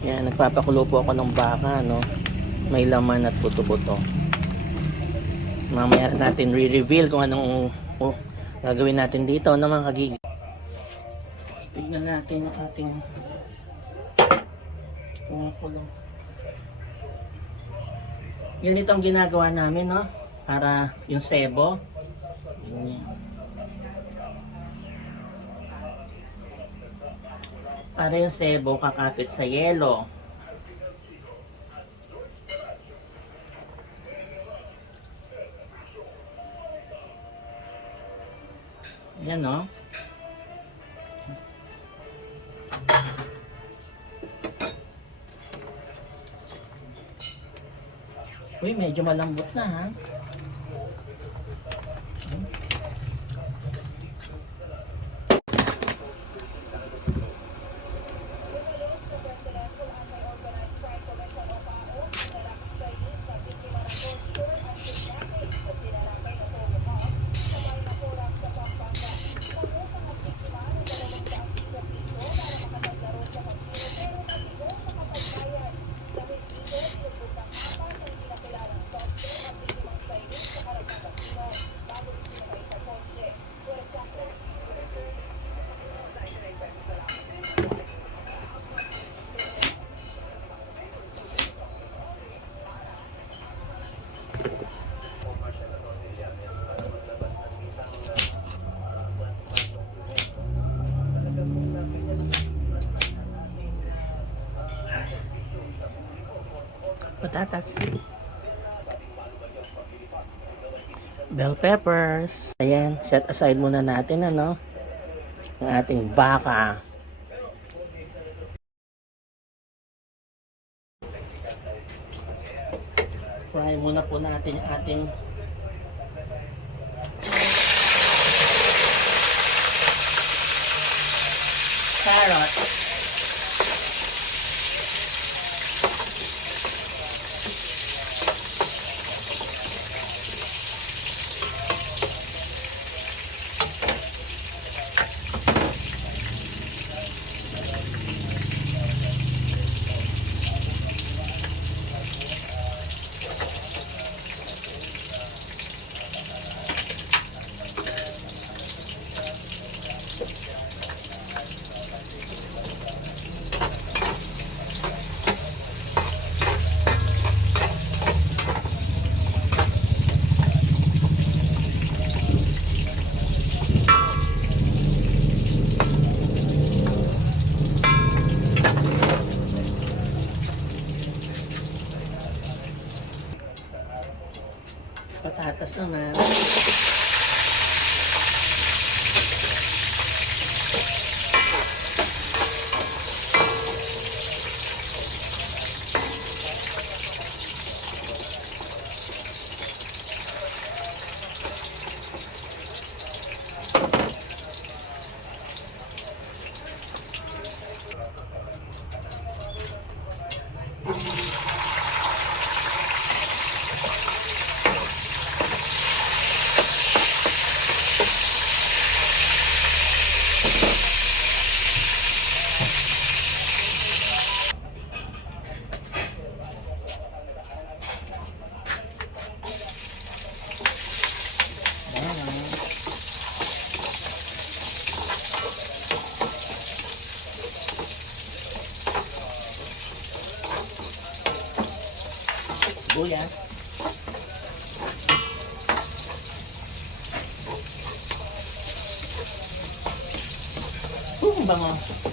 Yan, nagpapakulo po ako ng baka, no? May laman at buto-buto. Mamaya natin re-reveal kung anong oh, gagawin natin dito na mga kagig. Tignan natin yung ating kumukulong. Yan ito ang ginagawa namin, no? Para yung sebo. Yun. Para yung sebo kakapit sa yelo. Yan, no? Uy, medyo malambot na, ha? Patatas. Bell peppers. Ayan, set aside muna natin ano ang ating baka. Fry muna po natin yung ating carrots. Tamam. こん。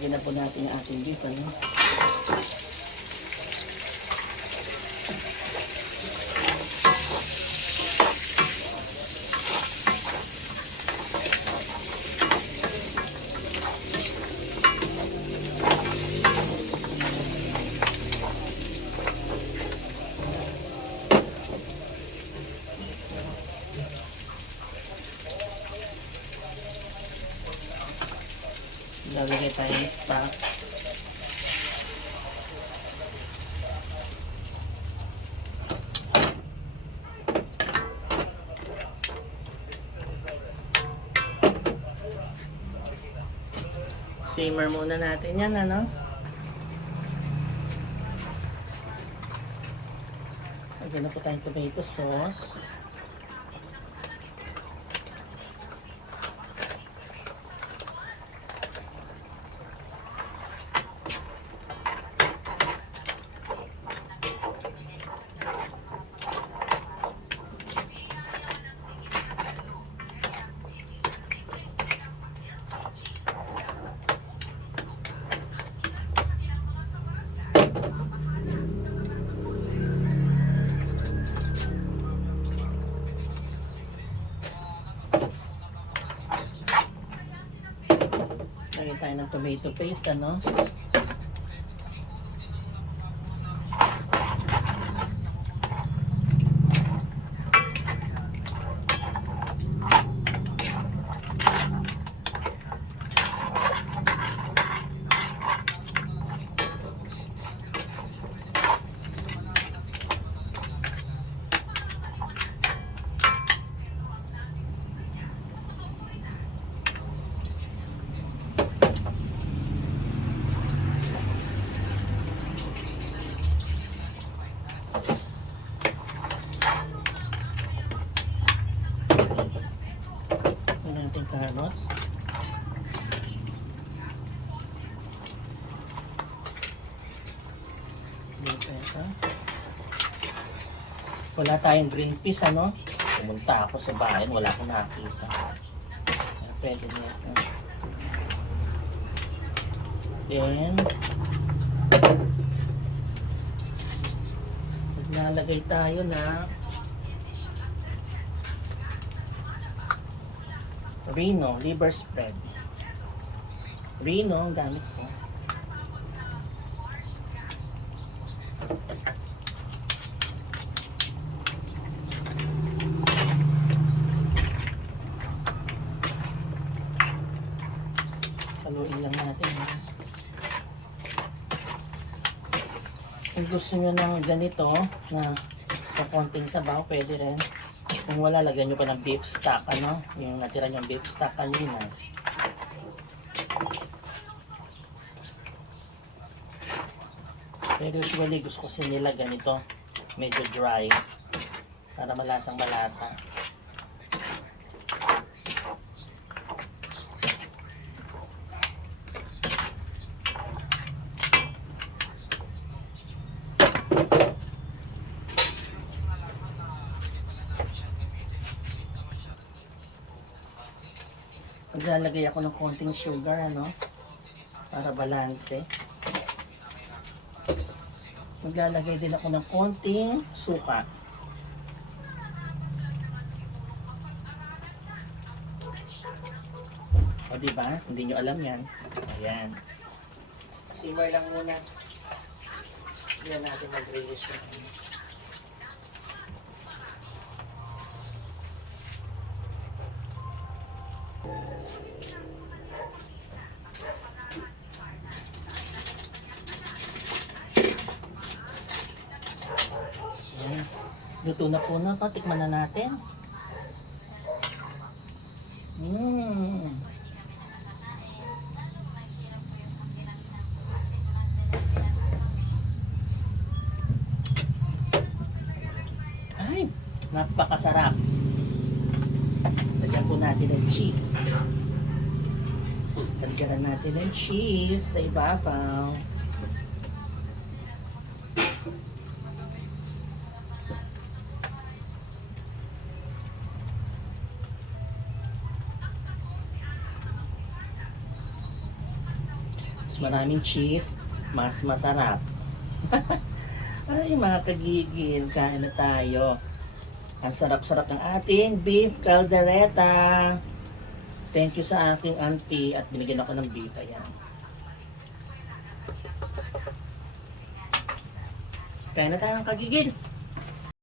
Lagyan na po natin yung ating beef, ano? Lalagay tayo ng stock. Simmer muna natin yan, ano? Lagyan na po tayong tomato sauce. Tomato paste, ano? Bell pepper. Wala tayong green peas, ano? Pumunta ako sa bayan, wala akong nakita. Pwede niya. Then, naglalagay tayo na Reno liver spread. Reno ang gamit ko. Haluin lang natin. ha. Kung gusto nyo ng ganito na kakonting sabaw, pwede rin. Kung wala, lagyan nyo pa ng beef stock, ano? Yung natira nyo beef stock kanina. Pero usually gusto kasi nila ganito, medyo dry. Para malasang malasa. Maglalagay ako ng konting sugar, ano? Para balanse. Maglalagay din ako ng konting suka. O, diba? Hindi nyo alam yan. Ayan. Simmer lang muna. Yan natin mag-release yung ano. Ayan. Luto na po na. Tikman na natin. Mmm. Ay, napakasarap. Lagyan po natin ng cheese. Lagyan natin ng cheese sa ibabaw. Maraming cheese, mas masarap. Ay, mga kagigil, kain na tayo. Ang sarap-sarap ng ating beef caldereta. Thank you sa aking auntie at binigyan ako ng beef. Ayan. Kaya na tayo ng kagigil.